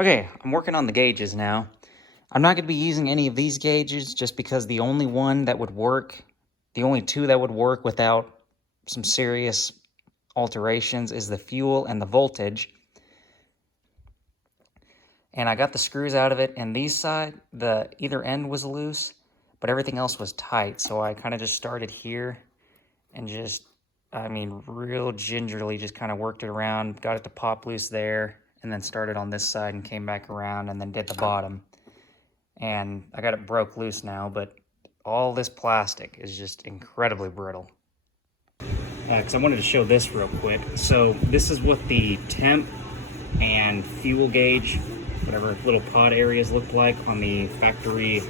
Okay, I'm working on the gauges now. I'm not going to be using any of these gauges just because the only one that would work, the only two that would work without some serious alterations is the fuel and the voltage. And I got the screws out of it, and these side, either end was loose, but everything else was tight. So I kind of just started here and just, real gingerly just kind of worked it around, got it to pop loose there, and then started on this side and came back around and then did the bottom. And I got it broke loose now, but all this plastic is just incredibly brittle. Because I wanted to show this real quick. So this is what the temp and fuel gauge, whatever little pod areas looked like on the factory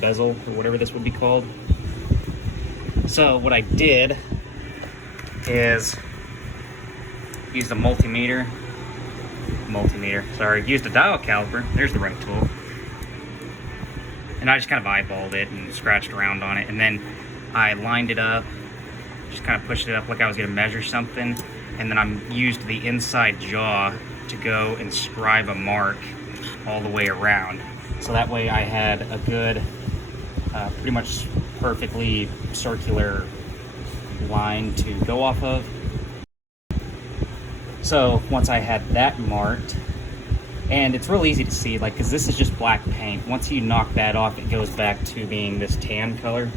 bezel, or whatever this would be called. So what I did is used a used a dial caliper. There's the right tool. And I just kind of eyeballed it and scratched around on it. And then I lined it up, just kind of pushed it up like I was going to measure something. And then I used the inside jaw to go and scribe a mark all the way around. So that way I had a good, pretty much perfectly circular line to go off of. So once I had that marked, and it's real easy to see, like, because this is just black paint. Once you knock that off, it goes back to being this tan color.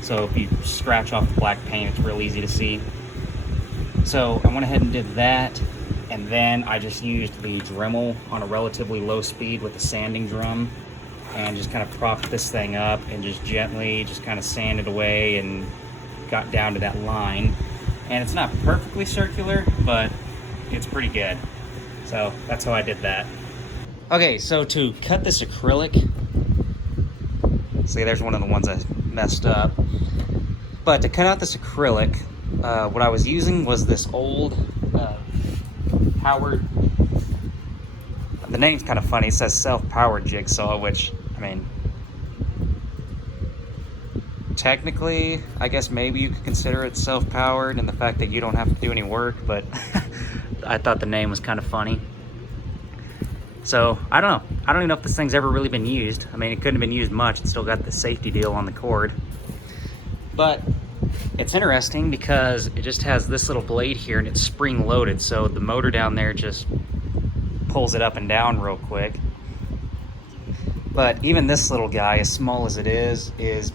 So if you scratch off the black paint, it's real easy to see. So I went ahead and did that, and then I just used the Dremel on a relatively low speed with the sanding drum, and just kind of propped this thing up and just gently just kind of sanded away and got down to that line. And it's not perfectly circular, but it's pretty good. So that's how I did that. Okay, so to cut this acrylic, see, there's one of the ones I messed up. But to cut out this acrylic, what I was using was this old powered, the name's kind of funny, it says self-powered jigsaw, which, technically, I guess maybe you could consider it self-powered in the fact that you don't have to do any work, but I thought the name was kind of funny. So, I don't know. I don't even know if this thing's ever really been used. It couldn't have been used much. It's still got the safety deal on the cord. But it's interesting because it just has this little blade here and it's spring loaded. So the motor down there just pulls it up and down real quick. But even this little guy, as small as it is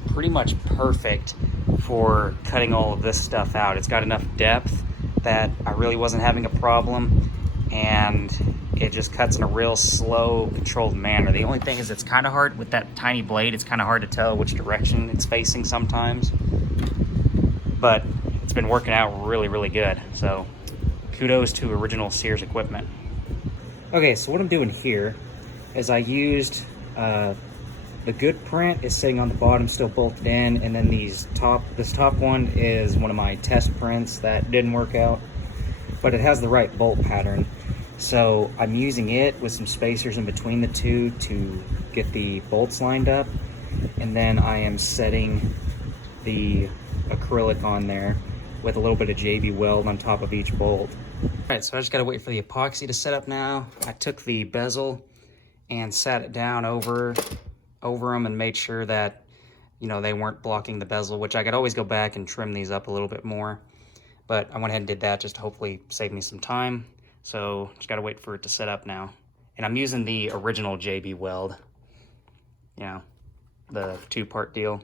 pretty much perfect for cutting all of this stuff out. It's got enough depth that I really wasn't having a problem, and it just cuts in a real slow, controlled manner. The only thing is it's kind of hard with that tiny blade. It's kind of hard to tell which direction it's facing sometimes. But it's been working out really, really good. So kudos to original Sears equipment. Okay, so what I'm doing here is I used the good print is sitting on the bottom, still bolted in, and then this top one is one of my test prints that didn't work out, but it has the right bolt pattern. So I'm using it with some spacers in between the two to get the bolts lined up, and then I am setting the acrylic on there with a little bit of JB weld on top of each bolt. All right, so I just gotta wait for the epoxy to set up now. I took the bezel and sat it down over them and made sure that, they weren't blocking the bezel, which I could always go back and trim these up a little bit more. But I went ahead and did that just to hopefully save me some time. So just gotta wait for it to set up now. And I'm using the original JB weld, the 2-part deal.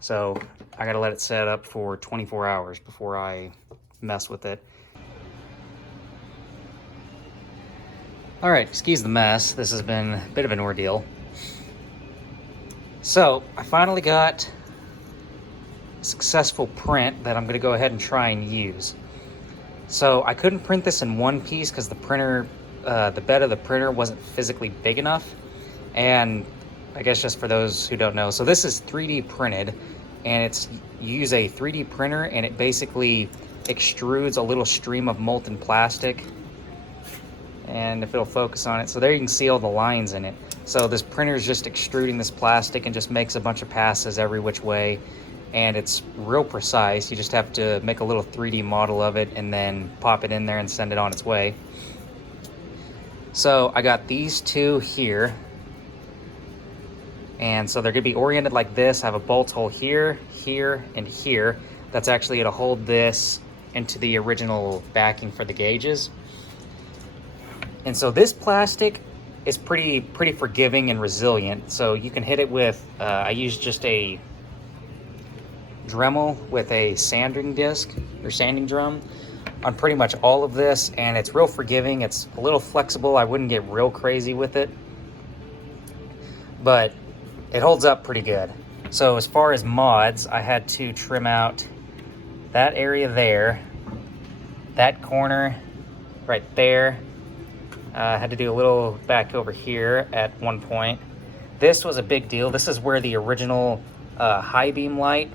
So I gotta let it set up for 24 hours before I mess with it. All right, excuse the mess. This has been a bit of an ordeal. So I finally got a successful print that I'm gonna go ahead and try and use. So I couldn't print this in one piece because the printer, the bed of the printer wasn't physically big enough. And I guess just for those who don't know, so this is 3D printed, and you use a 3D printer and it basically extrudes a little stream of molten plastic. And if it'll focus on it, so there you can see all the lines in it. So this printer is just extruding this plastic and just makes a bunch of passes every which way. And it's real precise. You just have to make a little 3D model of it and then pop it in there and send it on its way. So I got these two here. And so they're gonna be oriented like this. I have a bolt hole here, here, and here. That's actually gonna hold this into the original backing for the gauges. And so this plastic is pretty forgiving and resilient. So you can hit it with, I use just a Dremel with a sanding disc or sanding drum on pretty much all of this, and it's real forgiving. It's a little flexible. I wouldn't get real crazy with it, but it holds up pretty good. So as far as mods, I had to trim out that area there, that corner right there. I had to do a little back over here at one point. This was a big deal. This is where the original high beam light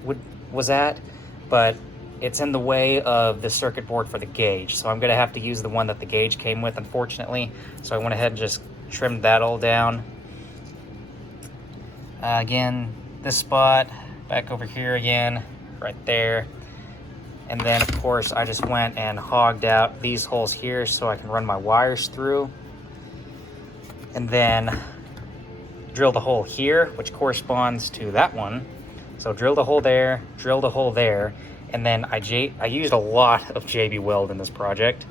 was at, but it's in the way of the circuit board for the gauge. So I'm gonna have to use the one that the gauge came with, unfortunately. So I went ahead and just trimmed that all down. Again, this spot, back over here again, right there. And then of course I just went and hogged out these holes here so I can run my wires through. And then drilled a hole here, which corresponds to that one. So drilled a hole there, drilled a hole there, and then I used a lot of JB Weld in this project.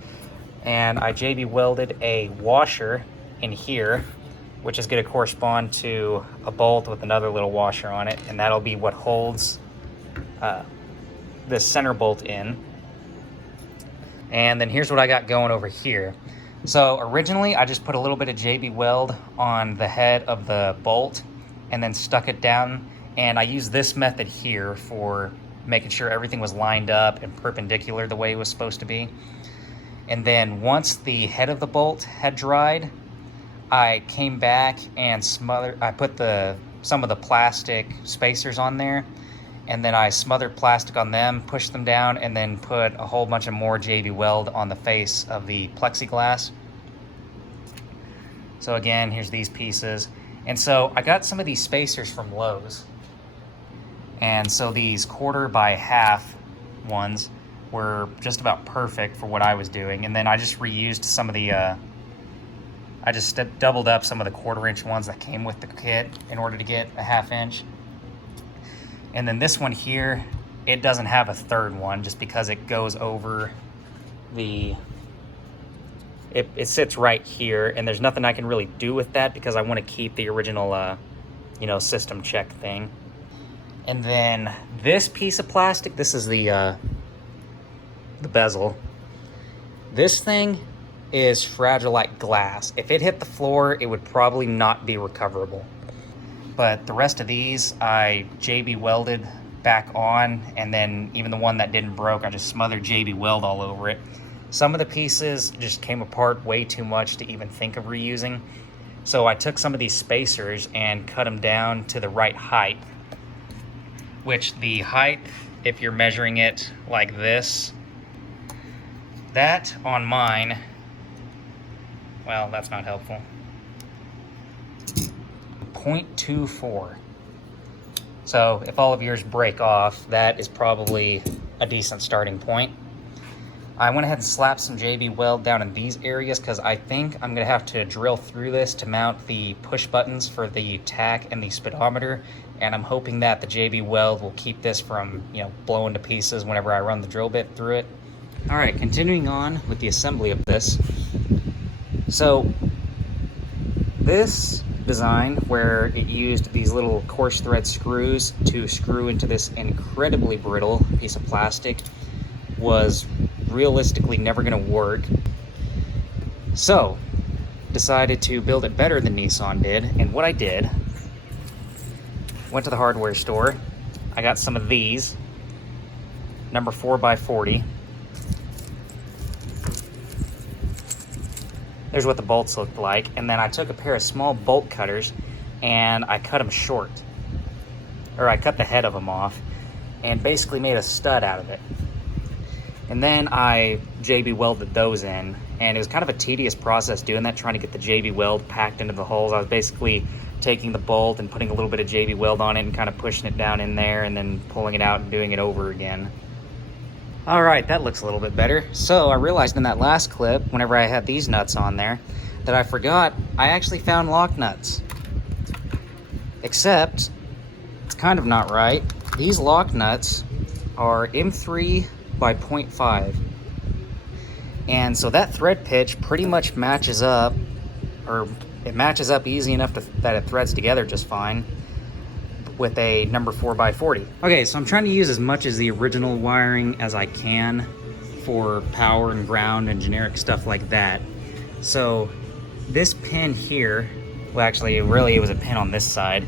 And I JB welded a washer in here, which is going to correspond to a bolt with another little washer on it, and that'll be what holds this center bolt in. And then here's what I got going over here. So originally I just put a little bit of JB Weld on the head of the bolt and then stuck it down, and I used this method here for making sure everything was lined up and perpendicular the way it was supposed to be. And then once the head of the bolt had dried, I came back and I put some of the plastic spacers on there, and then I smothered plastic on them, pushed them down, and then put a whole bunch of more JB Weld on the face of the plexiglass. So again, here's these pieces. And so I got some of these spacers from Lowe's. And so these 1/4 by 1/2 ones were just about perfect for what I was doing. And then I just reused some of the, I just doubled up some of the 1/4 inch ones that came with the kit in order to get a 1/2 inch. And then this one here, it doesn't have a third one just because it goes over the, it sits right here, and there's nothing I can really do with that because I want to keep the original, system check thing. And then this piece of plastic, this is the bezel. This thing is fragile like glass. If it hit the floor, it would probably not be recoverable. But the rest of these, I JB welded back on, and then even the one that didn't broke, I just smothered JB Weld all over it. Some of the pieces just came apart way too much to even think of reusing. So I took some of these spacers and cut them down to the right height, which the height, if you're measuring it like this, that on mine, well, that's not helpful. 0.24. So if all of yours break off, that is probably a decent starting point. I went ahead and slapped some JB Weld down in these areas because I think I'm gonna have to drill through this to mount the push buttons for the tach and the speedometer, and I'm hoping that the JB Weld will keep this from, blowing to pieces whenever I run the drill bit through it. All right, continuing on with the assembly of this. So this design, where it used these little coarse thread screws to screw into this incredibly brittle piece of plastic, was realistically never going to work. So decided to build it better than Nissan did, and what I did, went to the hardware store. I got some of these, number 4x40. There's what the bolts looked like, and then I took a pair of small bolt cutters and I cut them short, or I cut the head of them off and basically made a stud out of it. And then I JB welded those in, and it was kind of a tedious process doing that, trying to get the JB Weld packed into the holes. I was basically taking the bolt and putting a little bit of JB Weld on it and kind of pushing it down in there and then pulling it out and doing it over again. All right, that looks a little bit better. So I realized in that last clip, whenever I had these nuts on there, that I forgot, I actually found lock nuts. Except, it's kind of not right. These lock nuts are M3 by 0.5. And so that thread pitch pretty much matches up, or it matches up easy enough that it threads together just fine with a number 4 by 40. Okay, so I'm trying to use as much as the original wiring as I can for power and ground and generic stuff like that. So this pin here, well actually really it was a pin on this side.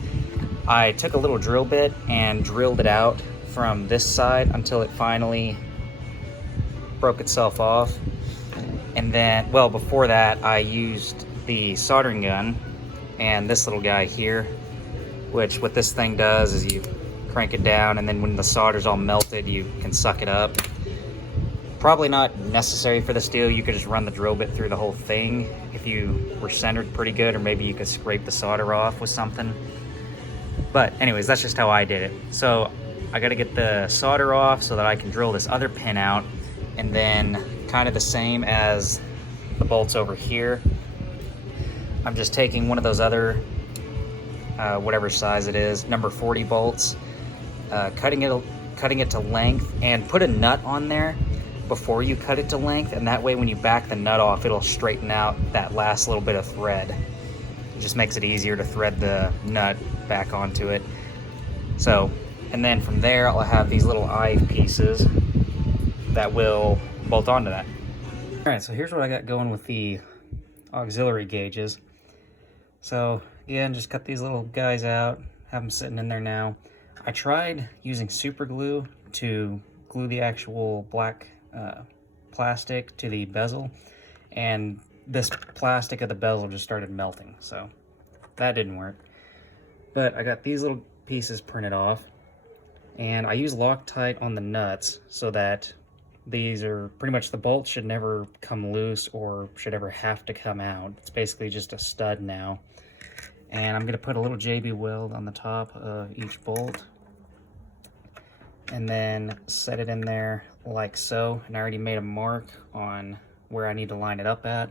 I took a little drill bit and drilled it out from this side until it finally broke itself off. And then, well, before that I used the soldering gun and this little guy here, which what this thing does is you crank it down, and then when the solder's all melted, you can suck it up. Probably not necessary for this deal. You could just run the drill bit through the whole thing if you were centered pretty good, or maybe you could scrape the solder off with something. But anyways, that's just how I did it. So I gotta get the solder off so that I can drill this other pin out, and then kind of the same as the bolts over here, I'm just taking one of those other whatever size it is, number 40 bolts, cutting it to length, and put a nut on there before you cut it to length, and that way when you back the nut off, it'll straighten out that last little bit of thread. It just makes it easier to thread the nut back onto it. So, and then from there I'll have these little eye pieces that will bolt onto that. All right, so here's what I got going with the auxiliary gauges. So again, just cut these little guys out, have them sitting in there now. I tried using super glue to glue the actual black plastic to the bezel, and this plastic of the bezel just started melting, so that didn't work. But I got these little pieces printed off, and I use Loctite on the nuts so that these are pretty much, the bolts should never come loose or should ever have to come out. It's basically just a stud now. And I'm going to put a little JB weld on the top of each bolt and then set it in there like so. And I already made a mark on where I need to line it up at,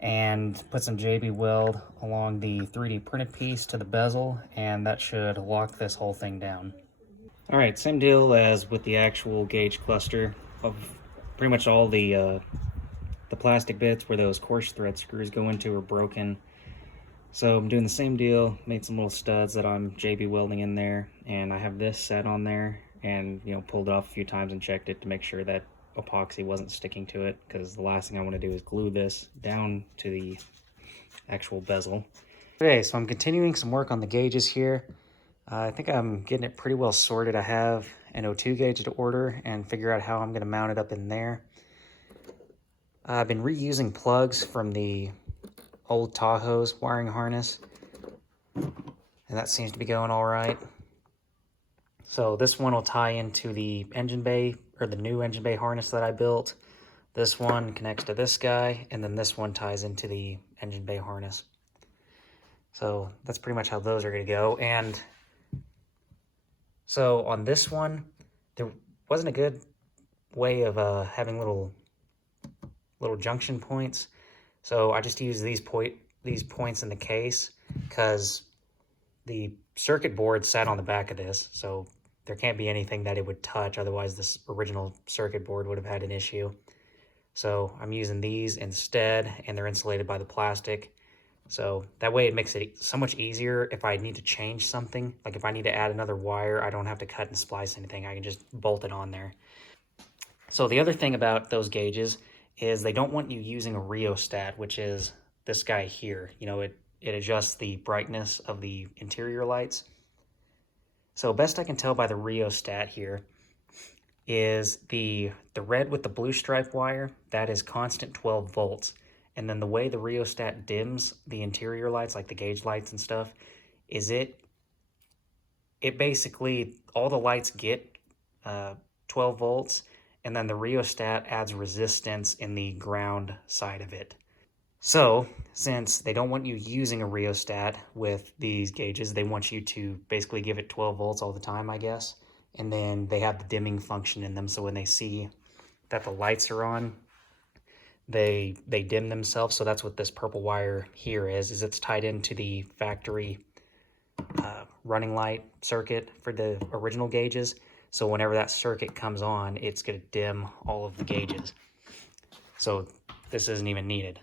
and put some JB weld along the 3D printed piece to the bezel, and that should lock this whole thing down. All right, same deal as with the actual gauge cluster. Of pretty much all the plastic bits where those coarse thread screws go into are broken. So I'm doing the same deal, made some little studs that I'm JB welding in there, and I have this set on there, and pulled it off a few times and checked it to make sure that epoxy wasn't sticking to it, because the last thing I want to do is glue this down to the actual bezel. Okay, so I'm continuing some work on the gauges here. I think I'm getting it pretty well sorted. I have an O2 gauge to order and figure out how I'm going to mount it up in there. I've been reusing plugs from the old Tahoe's wiring harness, and that seems to be going all right. So this one will tie into the engine bay, or the new engine bay harness that I built. This one connects to this guy, and then this one ties into the engine bay harness. So that's pretty much how those are going to go. And so on this one, there wasn't a good way of having little junction points. So I just used these points in the case because the circuit board sat on the back of this, so there can't be anything that it would touch, otherwise this original circuit board would have had an issue. So I'm using these instead, and they're insulated by the plastic. So that way it makes it so much easier if I need to change something. Like if I need to add another wire, I don't have to cut and splice anything. I can just bolt it on there. So the other thing about those gauges is they don't want you using a rheostat, which is this guy here. It adjusts the brightness of the interior lights. So best I can tell by the rheostat here is the red with the blue stripe wire, that is constant 12 volts. And then the way the rheostat dims the interior lights, like the gauge lights and stuff, is it basically, all the lights get 12 volts, and then the rheostat adds resistance in the ground side of it. So, since they don't want you using a rheostat with these gauges, they want you to basically give it 12 volts all the time, I guess. And then they have the dimming function in them, so when they see that the lights are on, they dim themselves. So that's what this purple wire here is it's tied into the factory running light circuit for the original gauges. So whenever that circuit comes on, it's going to dim all of the gauges. So this isn't even needed.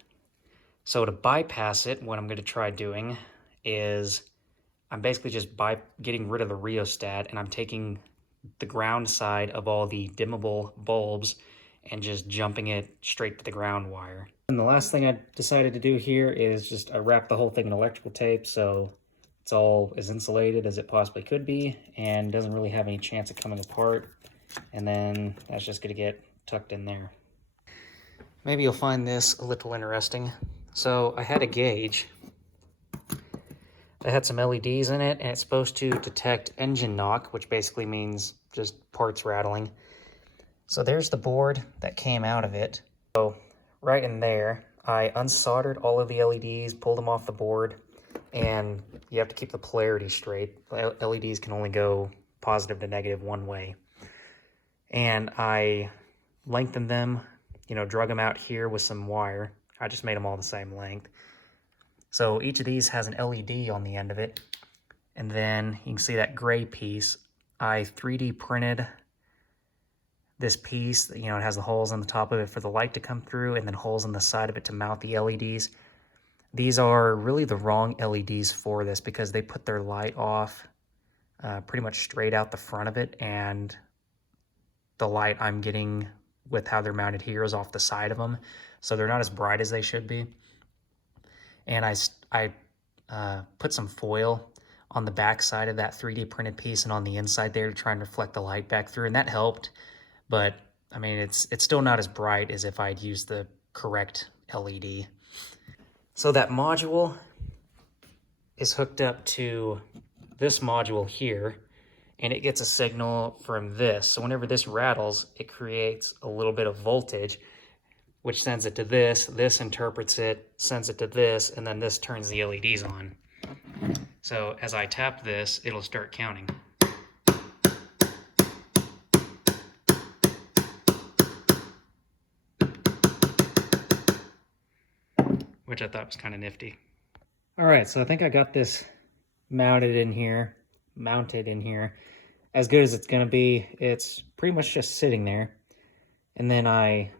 So to bypass it, what I'm going to try doing is I'm basically just getting rid of the rheostat, and I'm taking the ground side of all the dimmable bulbs and just jumping it straight to the ground wire. And the last thing I decided to do here is just I wrap the whole thing in electrical tape so it's all as insulated as it possibly could be and doesn't really have any chance of coming apart. And then that's just going to get tucked in there. Maybe you'll find this a little interesting. So I had a gauge that had some LEDs in it, and it's supposed to detect engine knock, which basically means just parts rattling. So there's the board that came out of it. So right in there, I unsoldered all of the LEDs, pulled them off the board, and you have to keep the polarity straight. LEDs can only go positive to negative one way. And I lengthened them, drug them out here with some wire. I just made them all the same length. So each of these has an LED on the end of it. And then you can see that gray piece. I 3D printed this piece. It has the holes on the top of it for the light to come through, and then holes on the side of it to mount the LEDs. These are really the wrong LEDs for this because they put their light off pretty much straight out the front of it, and the light I'm getting with how they're mounted here is off the side of them. So they're not as bright as they should be. And I put some foil on the back side of that 3D printed piece and on the inside there to try and reflect the light back through, and that helped. But I mean, it's still not as bright as if I'd used the correct LED. So that module is hooked up to this module here, and it gets a signal from this. So whenever this rattles, it creates a little bit of voltage, which sends it to this. This interprets it, sends it to this, and then this turns the LEDs on. So as I tap this, it'll start counting. Which I thought was kind of nifty. All right, so I think I got this mounted in here as good as it's gonna be. It's pretty much just sitting there. And then I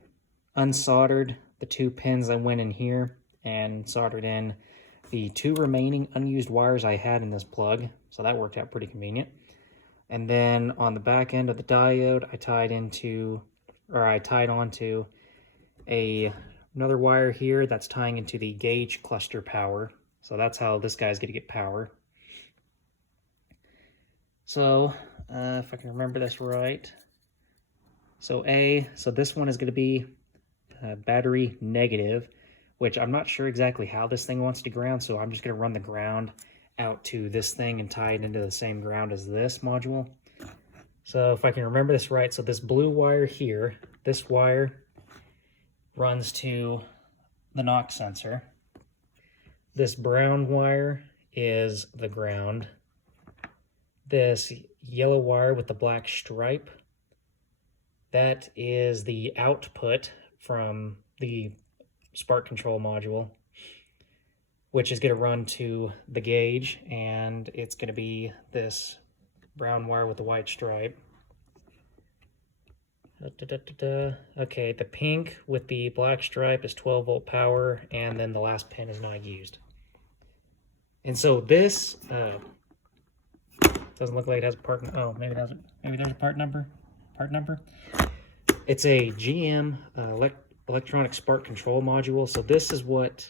unsoldered the 2 pins that went in here and soldered in the 2 remaining unused wires I had in this plug. So that worked out pretty convenient. And then on the back end of the diode, I tied onto another wire here that's tying into the gauge cluster power. So that's how this guy's going to get power. So if I can remember this right. So this one is going to be battery negative, which I'm not sure exactly how this thing wants to ground. So I'm just going to run the ground out to this thing and tie it into the same ground as this module. So if I can remember this right, so this blue wire here, this wire runs to the knock sensor. This brown wire is the ground. This yellow wire with the black stripe, that is the output from the spark control module, which is going to run to the gauge, and it's going to be this brown wire with the white stripe. Okay, the pink with the black stripe is 12-volt power, and then the last pin is not used. And so this doesn't look like it has a part. Oh, maybe it doesn't. Maybe there's a part number. It's a GM electronic spark control module. So this is what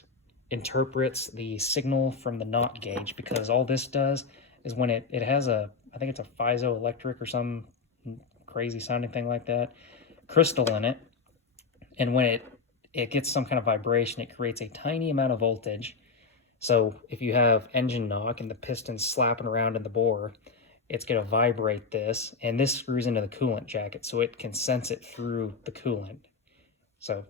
interprets the signal from the knock gauge, because all this does is when it has a, I think it's a piezoelectric or some crazy sounding thing like that, crystal in it, and when it gets some kind of vibration, it creates a tiny amount of voltage. So if you have engine knock and the piston's slapping around in the bore, it's going to vibrate this, and this screws into the coolant jacket so it can sense it through the coolant. So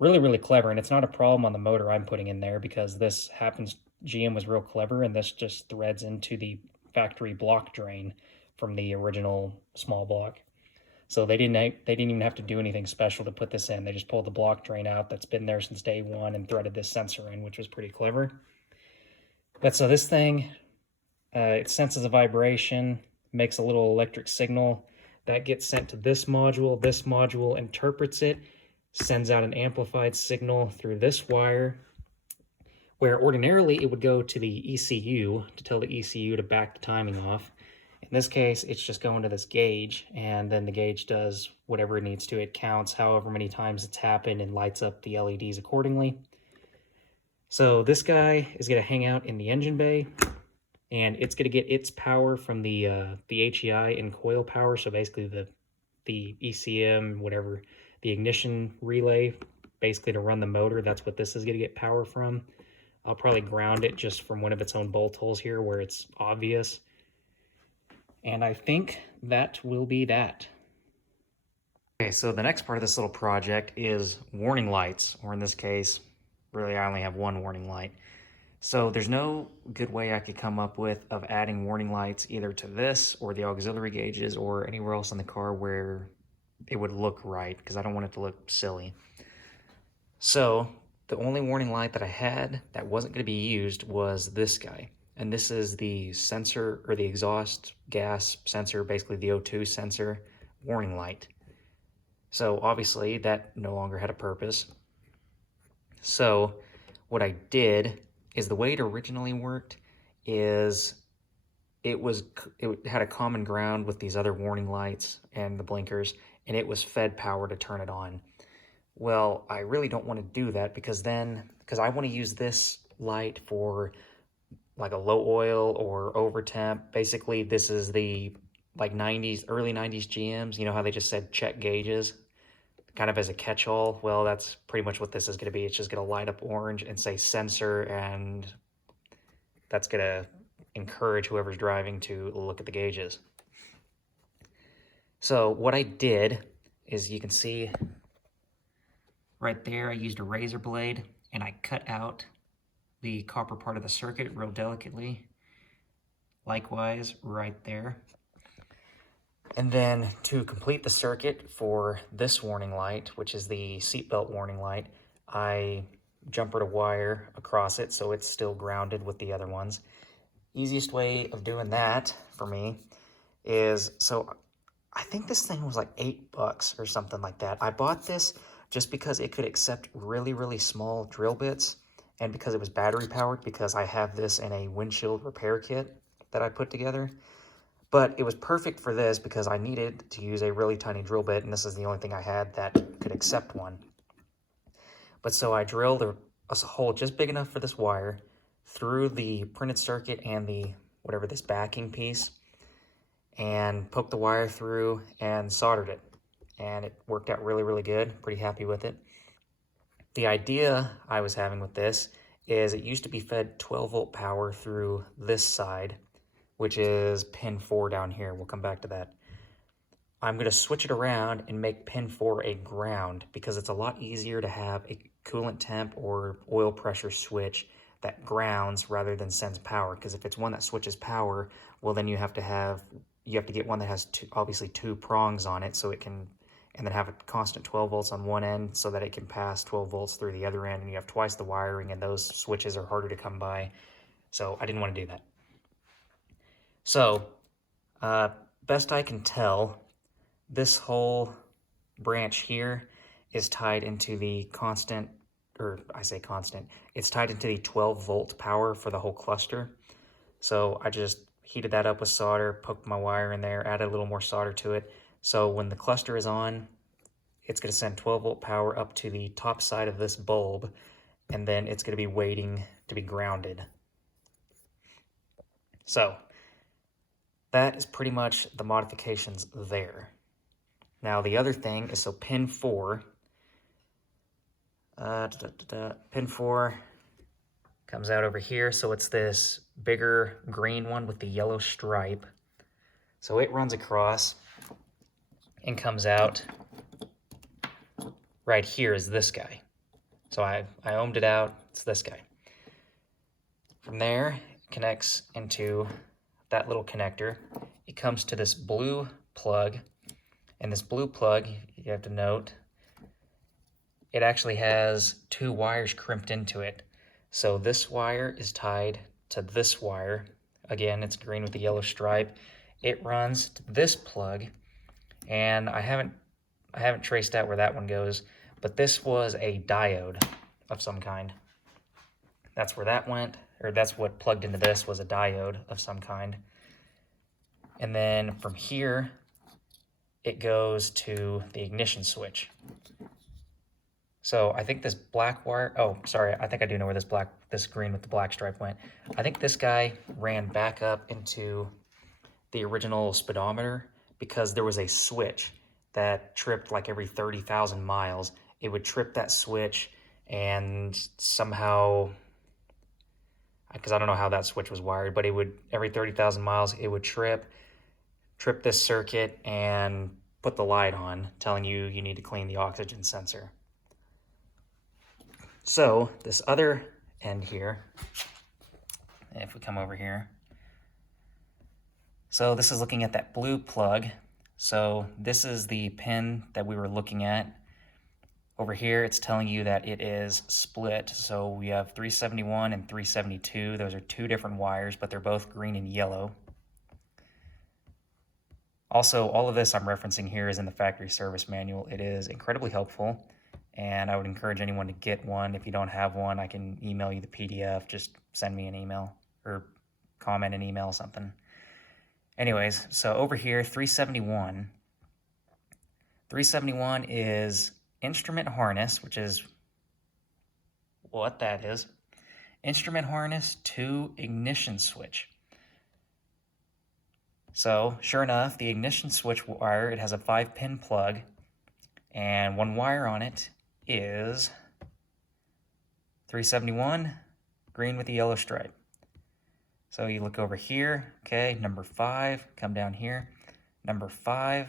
really, really clever, and it's not a problem on the motor I'm putting in there because this happens, GM was real clever, and this just threads into the factory block drain from the original small block. So they didn't even have to do anything special to put this in. They just pulled the block drain out that's been there since day one and threaded this sensor in, which was pretty clever. But so this thing, it senses a vibration, makes a little electric signal that gets sent to this module. This module interprets it, sends out an amplified signal through this wire, where ordinarily it would go to the ECU to tell the ECU to back the timing off. In this case, it's just going to this gauge, and then the gauge does whatever it needs to. It counts however many times it's happened and lights up the LEDs accordingly. So this guy is going to hang out in the engine bay, and it's going to get its power from the HEI and coil power. So basically the ECM, whatever, the ignition relay, basically to run the motor. That's what this is going to get power from. I'll probably ground it just from one of its own bolt holes here where it's obvious. And I think that will be that. Okay, so the next part of this little project is warning lights, or in this case, really I only have one warning light. So there's no good way I could come up with of adding warning lights either to this or the auxiliary gauges or anywhere else in the car where it would look right, because I don't want it to look silly. So the only warning light that I had that wasn't going to be used was this guy. And this is the sensor, or the exhaust gas sensor, basically the O2 sensor warning light. So obviously that no longer had a purpose. So what I did is, the way it originally worked is it had a common ground with these other warning lights and the blinkers, and it was fed power to turn it on. Well, I really don't want to do that because I want to use this light for like a low oil or over temp. Basically, this is the like early 90s GMs, you know how they just said check gauges, kind of as a catch-all. Well, that's pretty much what this is going to be. It's just going to light up orange and say sensor, and that's going to encourage whoever's driving to look at the gauges. So what I did is, you can see right there, I used a razor blade and I cut out the copper part of the circuit real delicately. Likewise, right there. And then to complete the circuit for this warning light, which is the seatbelt warning light, I jumpered a wire across it so it's still grounded with the other ones. Easiest way of doing that for me is, so I think this thing was like $8 or something like that. I bought this just because it could accept really, really small drill bits, and because it was battery powered, because I have this in a windshield repair kit that I put together. But it was perfect for this because I needed to use a really tiny drill bit, and this is the only thing I had that could accept one. But so I drilled a hole just big enough for this wire through the printed circuit and whatever this backing piece, and poked the wire through and soldered it. And it worked out really, really good. Pretty happy with it. The idea I was having with this is, it used to be fed 12-volt power through this side, which is pin 4 down here. We'll come back to that. I'm going to switch it around and make pin 4 a ground, because it's a lot easier to have a coolant temp or oil pressure switch that grounds rather than sends power. Because if it's one that switches power, well, then you have to get one that has obviously two prongs on it, so it can, and then have a constant 12 volts on one end so that it can pass 12 volts through the other end, and you have twice the wiring, and those switches are harder to come by. So I didn't want to do that. So, best I can tell, this whole branch here is tied into the constant, or I say constant, it's tied into the 12-volt power for the whole cluster. So I just heated that up with solder, poked my wire in there, added a little more solder to it. So when the cluster is on, it's going to send 12-volt power up to the top side of this bulb, and then it's going to be waiting to be grounded. So that is pretty much the modifications there. Now the other thing is, so pin 4, pin 4 comes out over here. So it's this bigger green one with the yellow stripe. So it runs across and comes out right here is this guy. So I ohmed it out, it's this guy. From there, it connects into that little connector. It comes to this blue plug, And this blue plug, you have to note, it actually has 2 wires crimped into it. So this wire is tied to this wire. Again, it's green with the yellow stripe. It runs to this plug, and I haven't traced out where that one goes, but this was a diode of some kind. That's where that went, or that's what plugged into this, was a diode of some kind. And then from here, it goes to the ignition switch. So I think this black wire, oh, sorry, I think I do know where this green with the black stripe went. I think this guy ran back up into the original speedometer because there was a switch that tripped like every 30,000 miles. It would trip that switch, and somehow, because I don't know how that switch was wired, but it would, every 30,000 miles, it would trip this circuit and put the light on, telling you you need to clean the oxygen sensor. So this other end here, if we come over here, so this is looking at that blue plug. So this is the pin that we were looking at. Over here, it's telling you that it is split. So we have 371 and 372. Those are 2 different wires, but they're both green and yellow. Also, all of this I'm referencing here is in the factory service manual. It is incredibly helpful, and I would encourage anyone to get one. If you don't have one, I can email you the PDF. Just send me an email or comment and email something. Anyways, so over here, 371. 371 is instrument harness, which is what that is. Instrument harness to ignition switch. So, sure enough, the ignition switch wire, it has a 5-pin plug, and one wire on it is 371, green with the yellow stripe. So you look over here, okay, number 5, come down here, number 5.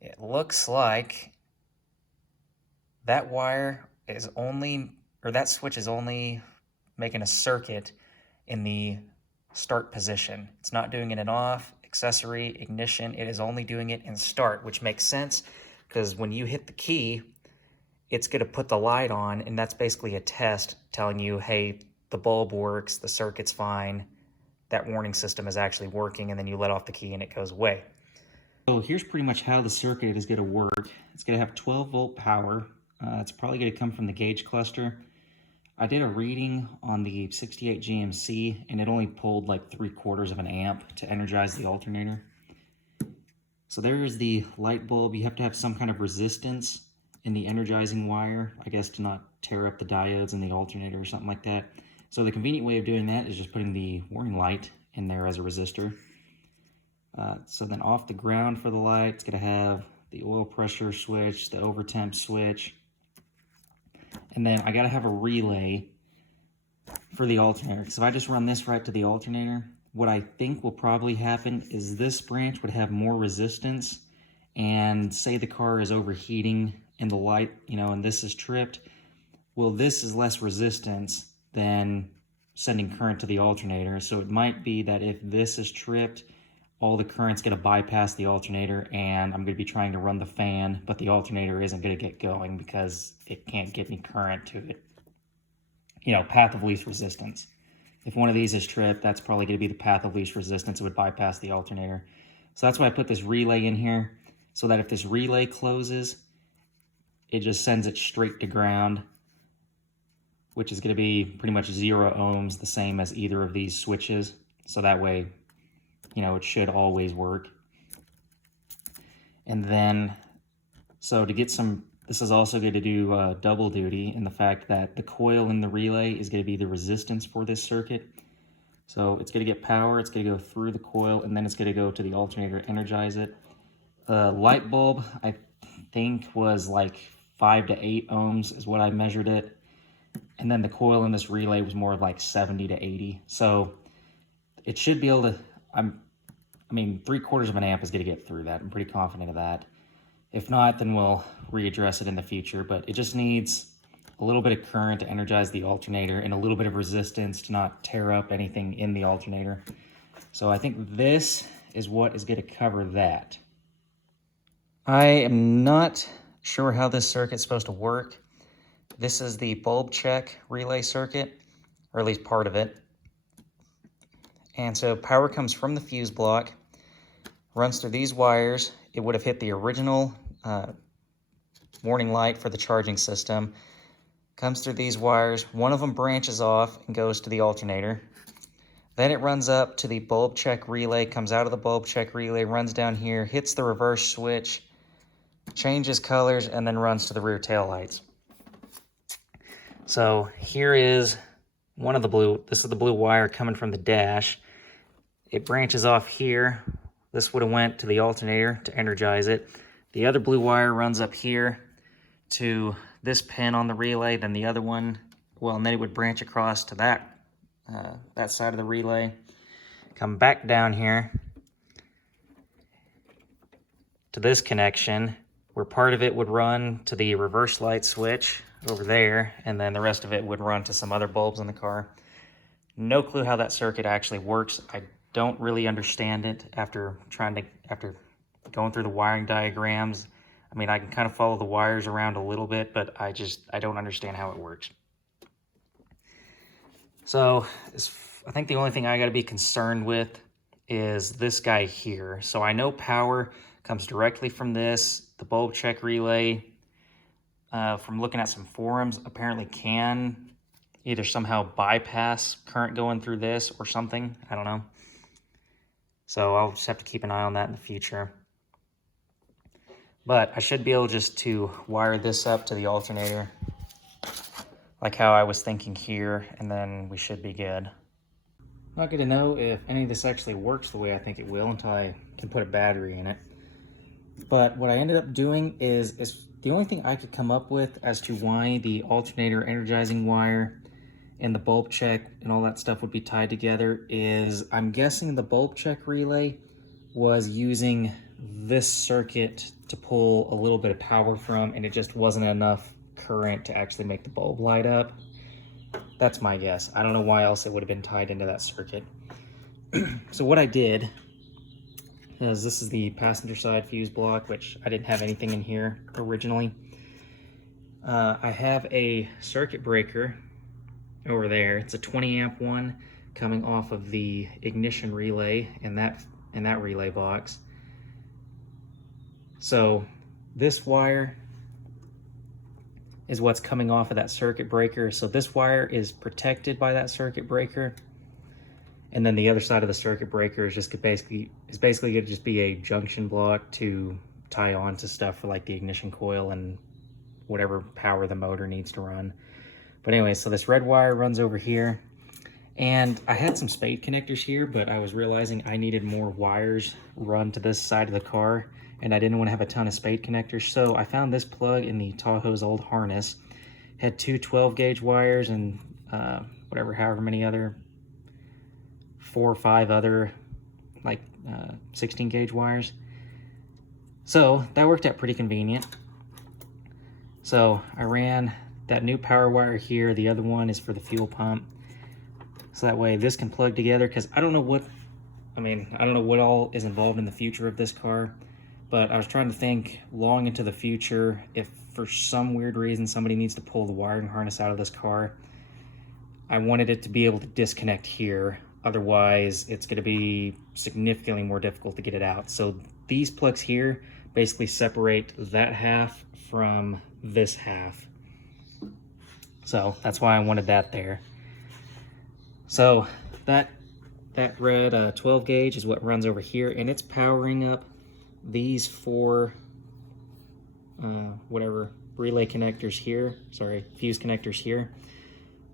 It looks like that wire is only, or that switch is only making a circuit in the start position. It's not doing it in off, accessory, ignition. It is only doing it in start, which makes sense because when you hit the key, it's going to put the light on, and that's basically a test telling you, hey, the bulb works, the circuit's fine, that warning system is actually working, and then you let off the key and it goes away. So here's pretty much how the circuit is going to work. It's going to have 12-volt power. It's probably going to come from the gauge cluster. I did a reading on the 68 GMC, and it only pulled like 3/4 of an amp to energize the alternator. So there is the light bulb. You have to have some kind of resistance in the energizing wire, I guess, to not tear up the diodes in the alternator or something like that. So the convenient way of doing that is just putting the warning light in there as a resistor. So then off the ground for the light, it's going to have the oil pressure switch, the overtemp switch, and then I got to have a relay for the alternator. Because if I just run this right to the alternator, what I think will probably happen is this branch would have more resistance, and say the car is overheating and the light, and this is tripped, well, this is less resistance than sending current to the alternator. So it might be that if this is tripped, all the current's going to bypass the alternator, and I'm going to be trying to run the fan, but the alternator isn't going to get going because it can't get any current to it. Path of least resistance. If one of these is tripped, that's probably going to be the path of least resistance. It would bypass the alternator. So that's why I put this relay in here, so that if this relay closes, it just sends it straight to ground, which is going to be pretty much 0 ohms, the same as either of these switches. So that way, it should always work. And then, so to get some, this is also going to do double duty in the fact that the coil in the relay is going to be the resistance for this circuit. So it's going to get power, it's going to go through the coil, and then it's going to go to the alternator, energize it. The light bulb, I think, was like 5 to 8 ohms is what I measured it. And then the coil in this relay was more like 70 to 80. So it should be able to, 3/4 of an amp is going to get through that. I'm pretty confident of that. If not, then we'll readdress it in the future. But it just needs a little bit of current to energize the alternator and a little bit of resistance to not tear up anything in the alternator. So I think this is what is going to cover that. I am not sure how this circuit's supposed to work. This is the bulb check relay circuit, or at least part of it. And so power comes from the fuse block, runs through these wires. It would have hit the original warning light for the charging system, comes through these wires. One of them branches off and goes to the alternator. Then it runs up to the bulb check relay, comes out of the bulb check relay, runs down here, hits the reverse switch, changes colors, and then runs to the rear tail lights. So here is one of the blue, this is the blue wire coming from the dash. It branches off here. This would have went to the alternator to energize it. The other blue wire runs up here to this pin on the relay, then the other one, well, and then it would branch across to that side of the relay, come back down here to this connection, where part of it would run to the reverse light switch over there, and then the rest of it would run to some other bulbs in the car. No clue how that circuit actually works. I don't really understand it after going through the wiring diagrams. I mean, I can kind of follow the wires around a little bit, but I don't understand how it works. So I think the only thing I got to be concerned with is this guy here. So I know power comes directly from this. The bulb check relay, from looking at some forums, apparently can either somehow bypass current going through this or something. I don't know. So I'll just have to keep an eye on that in the future. But I should be able just to wire this up to the alternator, like how I was thinking here, and then we should be good. Not going to know if any of this actually works the way I think it will until I can put a battery in it. But what I ended up doing is the only thing I could come up with as to why the alternator energizing wire and the bulb check and all that stuff would be tied together is I'm guessing the bulb check relay was using this circuit to pull a little bit of power from, and it just wasn't enough current to actually make the bulb light up. That's my guess. I don't know why else it would have been tied into that circuit. So what I did is, this is the passenger side fuse block, which I didn't have anything in here originally. I have a circuit breaker over there. It's a 20 amp one coming off of the ignition relay in that relay box. So this wire is what's coming off of that circuit breaker. So this wire is protected by that circuit breaker. And then the other side of the circuit breaker is just basically going to just be a junction block to tie on to stuff for like the ignition coil and whatever power the motor needs to run. But anyway, so this red wire runs over here. And I had some spade connectors here, but I was realizing I needed more wires run to this side of the car, and I didn't want to have a ton of spade connectors. So I found this plug in the Tahoe's old harness. Had two 12 gauge wires and however many other, 4 or 5 other like 16 gauge wires. So that worked out pretty convenient. So I ran that new power wire here. The other one is for the fuel pump. So that way this can plug together, because I don't know what all is involved in the future of this car, but I was trying to think long into the future. If for some weird reason somebody needs to pull the wiring harness out of this car, I wanted it to be able to disconnect here. Otherwise, it's going to be significantly more difficult to get it out. So these plugs here basically separate that half from this half. So that's why I wanted that there. So that red 12 gauge is what runs over here, and it's powering up these 4 relay connectors here, fuse connectors here.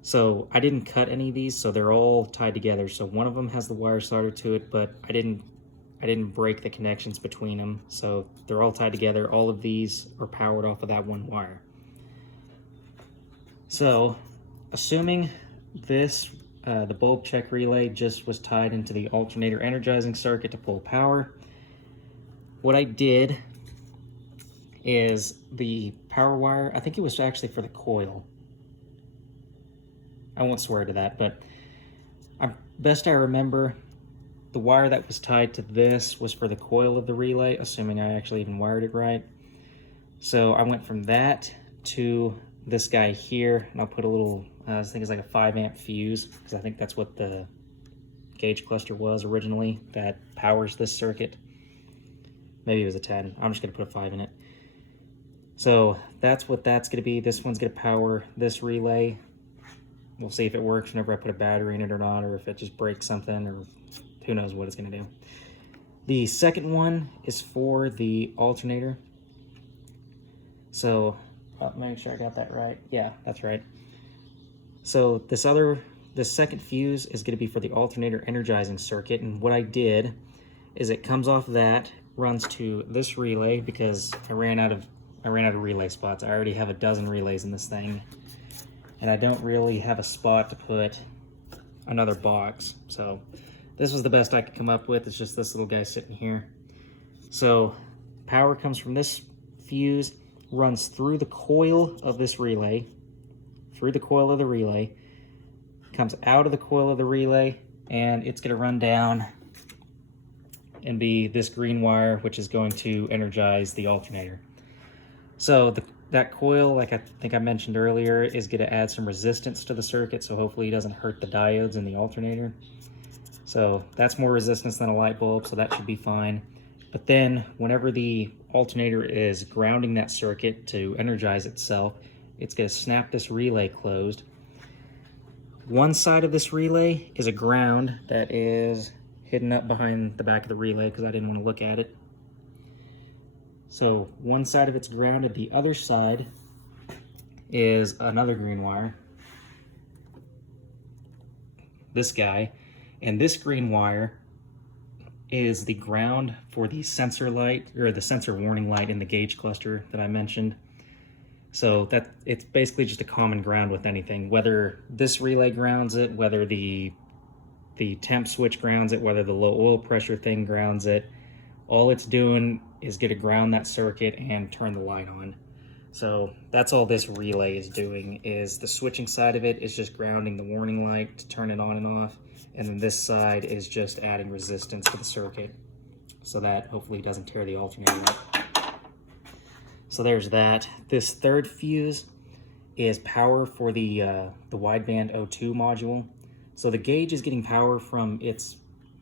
So I didn't cut any of these, so they're all tied together. So one of them has the wire soldered to it, but I didn't break the connections between them, so they're all tied together. All of these are powered off of that one wire. So assuming this the bulb check relay just was tied into the alternator energizing circuit to pull power, what I did is the power wire, I think it was actually for the coil. I won't swear to that, but best I remember, the wire that was tied to this was for the coil of the relay, assuming I actually even wired it right. So I went from that to this guy here, and I'll put a little, I think it's like a 5 amp fuse, because I think that's what the gauge cluster was originally that powers this circuit. Maybe it was a 10. I'm just going to put a 5 in it. So that's what that's going to be. This one's going to power this relay. We'll see if it works whenever I put a battery in it or not, or if it just breaks something, or who knows what it's going to do. The second one is for the alternator. So, make sure I got that right. Yeah, that's right. So this second fuse is going to be for the alternator energizing circuit, and what I did is it comes off that, runs to this relay because I ran out of relay spots. I already have a dozen relays in this thing, and I don't really have a spot to put another box. So this was the best I could come up with. It's just this little guy sitting here. So power comes from this fuse, runs through the coil of this relay, comes out of the coil of the relay, and it's going to run down and be this green wire, which is going to energize the alternator. So that coil, like I think I mentioned earlier, is going to add some resistance to the circuit, so hopefully it doesn't hurt the diodes in the alternator. So that's more resistance than a light bulb, so that should be fine. But then whenever the alternator is grounding that circuit to energize itself, it's going to snap this relay closed. One side of this relay is a ground that is hidden up behind the back of the relay because I didn't want to look at it. So one side of it's grounded, the other side is another green wire, this guy, and this green wire is the ground for the sensor light, or the sensor warning light in the gauge cluster that I mentioned. So that it's basically just a common ground with anything, whether this relay grounds it, whether the temp switch grounds it, whether the low oil pressure thing grounds it. All it's doing is get to ground that circuit and turn the light on. So that's all this relay is doing, is the switching side of it is just grounding the warning light to turn it on and off. And then this side is just adding resistance to the circuit so that hopefully it doesn't tear the alternator up. So there's that. This third fuse is power for the wideband O2 module. So the gauge is getting power from its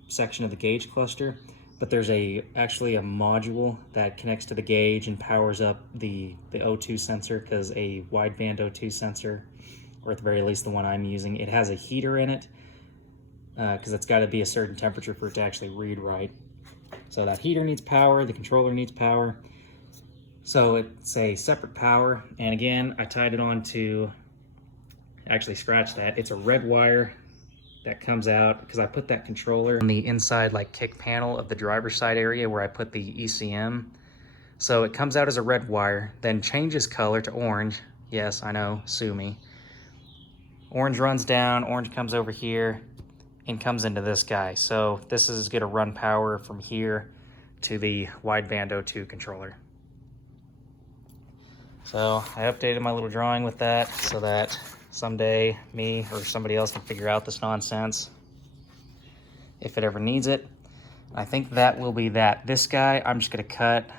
section of the gauge cluster, but there's actually a module that connects to the gauge and powers up the O2 sensor, because a wideband O2 sensor, or at the very least the one I'm using, it has a heater in it, because it's got to be a certain temperature for it to actually read right. So that heater needs power, the controller needs power. So it's a separate power, and again, I tied it on to actually scratch that. It's a red wire that comes out because I put that controller on the inside like kick panel of the driver's side area where I put the ECM. So it comes out as a red wire, then changes color to orange. Yes, I know, sue me. Orange runs down, orange comes over here and comes into this guy. So this is going to run power from here to the wideband O2 controller. So I updated my little drawing with that so that someday me or somebody else can figure out this nonsense if it ever needs it. I think that will be that. This guy, I'm just going to cut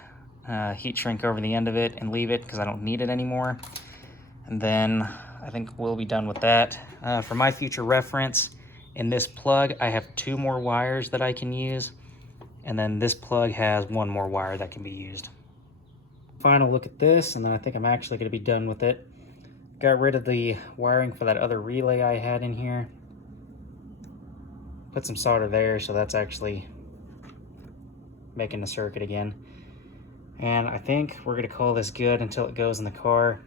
heat shrink over the end of it and leave it because I don't need it anymore. And then I think we'll be done with that. For my future reference, in this plug, I have 2 more wires that I can use. And then this plug has 1 more wire that can be used. Final look at this, and then I think I'm actually going to be done with it. Got rid of the wiring for that other relay I had in here. Put some solder there, so that's actually making the circuit again. And I think we're going to call this good until it goes in the car.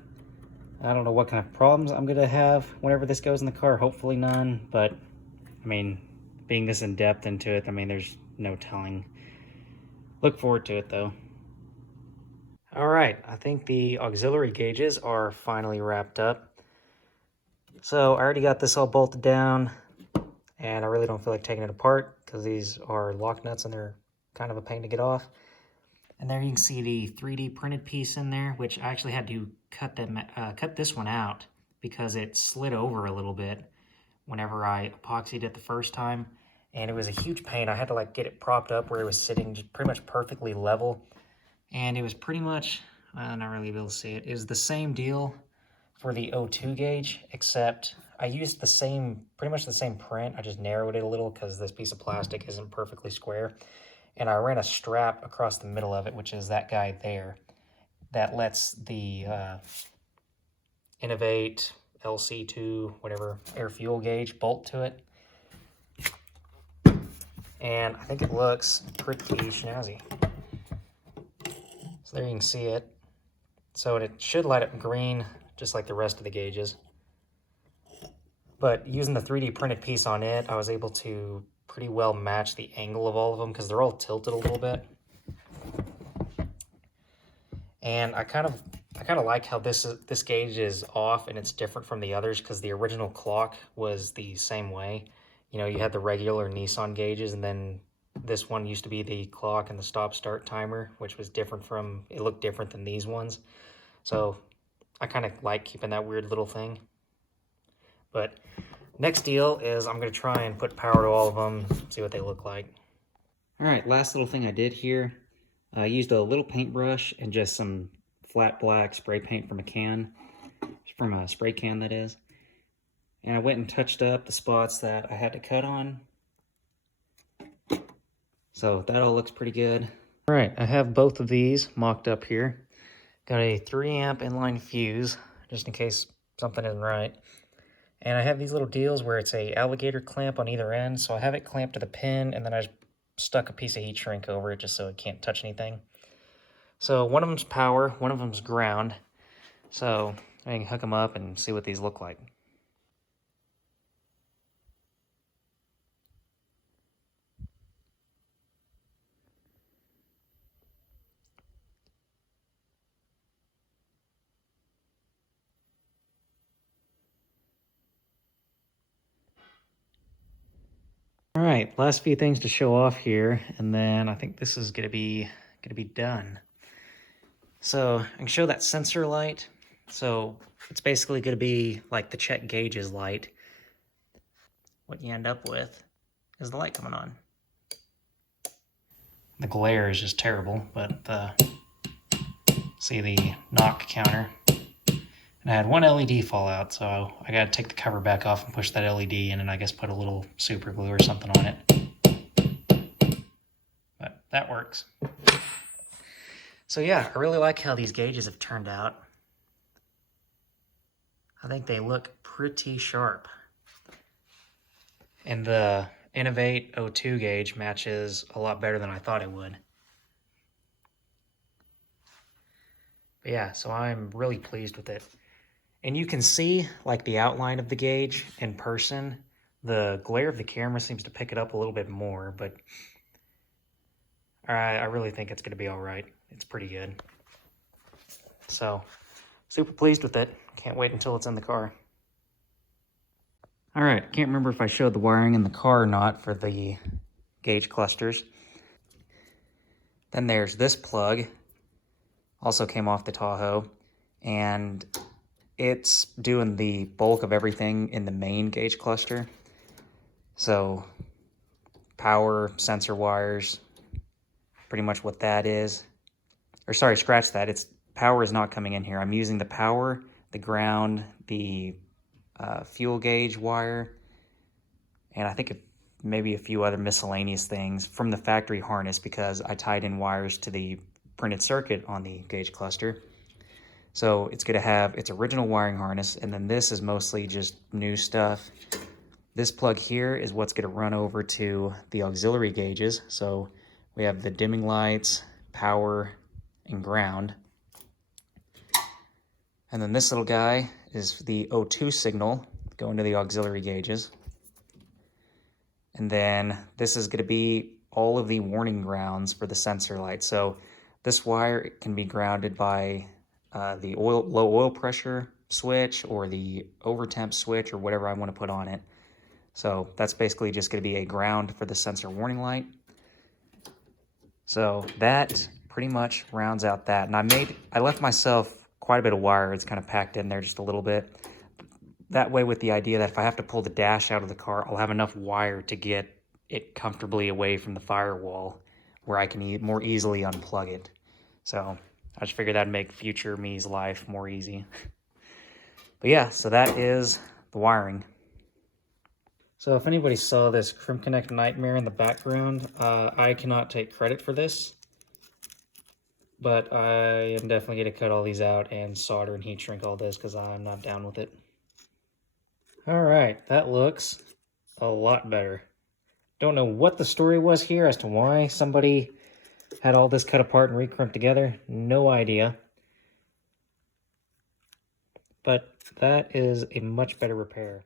I don't know what kind of problems I'm going to have whenever this goes in the car. Hopefully none, but I mean, being this in depth into it, I mean, there's no telling. Look forward to it though. All right, I think the auxiliary gauges are finally wrapped up. So I already got this all bolted down, and I really don't feel like taking it apart because these are lock nuts and they're kind of a pain to get off. And there you can see the 3D printed piece in there, which I actually had to cut this one out because it slid over a little bit whenever I epoxied it the first time. and it was a huge pain. I had to like get it propped up where it was sitting just pretty much perfectly level. And it was pretty much, I'm not really able to see it, it was the same deal for the O2 gauge, except I used the same, pretty much the same print. I just narrowed it a little because this piece of plastic isn't perfectly square. And I ran a strap across the middle of it, which is that guy there, that lets the Innovate LC2, whatever, air fuel gauge bolt to it. And I think it looks pretty snazzy. So there you can see it. So it should light up green, just like the rest of the gauges. But using the 3D printed piece on it, I was able to pretty well match the angle of all of them because they're all tilted a little bit. And I kind of like how this gauge is off and it's different from the others because the original clock was the same way. You know, you had the regular Nissan gauges, and then this one used to be the clock and the stop-start timer, which was different from, it looked different than these ones. So I kind of like keeping that weird little thing. But next deal is I'm going to try and put power to all of them, see what they look like. All right, last little thing I did here. I used a little paintbrush and just some flat black spray paint from a can, from a spray can that is. And I went and touched up the spots that I had to cut on. So that all looks pretty good. All right, I have both of these mocked up here. Got a 3 amp inline fuse, just in case something isn't right. And I have these little deals where it's a alligator clamp on either end. So I have it clamped to the pin, and then I just stuck a piece of heat shrink over it just so it can't touch anything. So one of them's power, one of them's ground. So I can hook them up and see what these look like. All right, last few things to show off here, and then I think this is gonna be done. So I can show that sensor light. So it's basically gonna be like the check gauges light. What you end up with is the light coming on. The glare is just terrible, but see the knock counter. And I had one LED fall out, so I got to take the cover back off and push that LED in, and I guess put a little super glue or something on it. But that works. So yeah, I really like how these gauges have turned out. I think they look pretty sharp. And the Innovate O2 gauge matches a lot better than I thought it would. But yeah, so I'm really pleased with it. And you can see like the outline of the gauge in person. The glare of the camera seems to pick it up a little bit more, but I really think it's gonna be all right. It's pretty good. So, super pleased with it. Can't wait until it's in the car. All right, can't remember if I showed the wiring in the car or not for the gauge clusters. Then there's this plug, also came off the Tahoe, and it's doing the bulk of everything in the main gauge cluster. So power, sensor wires, pretty much what that is. Or sorry, scratch that. It's power is not coming in here. I'm using the power, the ground, the fuel gauge wire, and I think maybe a few other miscellaneous things from the factory harness because I tied in wires to the printed circuit on the gauge cluster. So it's going to have its original wiring harness, and then this is mostly just new stuff. This plug here is what's going to run over to the auxiliary gauges. So we have the dimming lights, power, and ground. And then this little guy is the O2 signal going to the auxiliary gauges. And then this is going to be all of the warning grounds for the sensor light. So this wire can be grounded by the low oil pressure switch or the over temp switch or whatever I want to put on it. So that's basically just going to be a ground for the sensor warning light. So that pretty much rounds out that. And I left myself quite a bit of wire. It's kind of packed in there just a little bit. That way with the idea that if I have to pull the dash out of the car, I'll have enough wire to get it comfortably away from the firewall where I can more easily unplug it. So I just figured that'd make future me's life more easy. But yeah, so that is the wiring. So if anybody saw this Crimp Connect nightmare in the background, I cannot take credit for this, but I am definitely going to cut all these out and solder and heat shrink all this because I'm not down with it. All right, that looks a lot better. Don't know what the story was here as to why somebody had all this cut apart and recrimped together. No idea. But that is a much better repair.